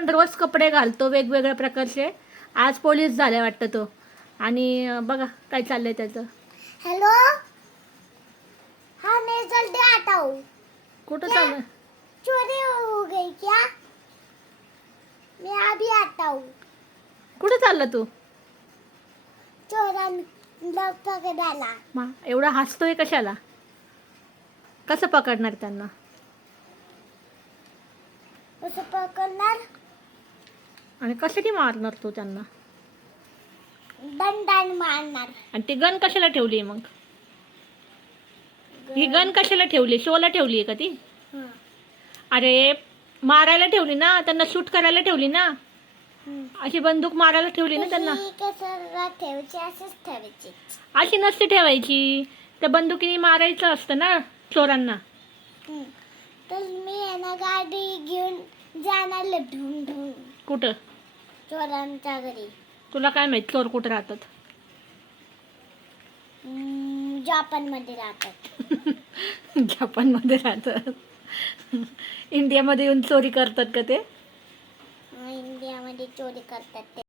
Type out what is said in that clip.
पण रोज कपडे घालतो वेगवेगळ्या प्रकारचे. आज पोलीस झाले वाटतं तो. आणि बघा काय चाललंय त्याचं. हेलो, हाँ मैं जल्दी आता हूँ. कुठं क्या? चाललंय? चोरी हो गई क्या? मैं अभी आता हूँ. कुठं चालला तू? चोरांना पकडायला. एवढा हसतोय कशाला? कसं पकडणार त्यांना? कसं पकडणार? आणि कशाने मारणार तू त्यांना? दंडाने मारणार. आणि ती गन कशाला ठेवली मग? ही गन कशाला ठेवली? शोला ठेवली का ती? हं. अरे मारायला ठेवली ना, त्यांना शूट करायला ठेवली ना. हं. अशी बंदूक मारायला ठेवली ना त्यांना. ही कशाला ठेवायची? असंच ठेवायची. अशी नसते ठेवायची. त्या बंदुकीने मारायचं असतं ना चोरांना. हं. तर मी आहे ना गाडी घेऊन जाणार ढून ढून कुठं? चोरांच्या घरी. तुला काय माहित चोर कुठं राहतात? जपानमध्ये राहतात. जपानमध्ये राहतात. इंडियामध्ये येऊन चोरी करतात का ते? इंडियामध्ये चोरी करतात ते.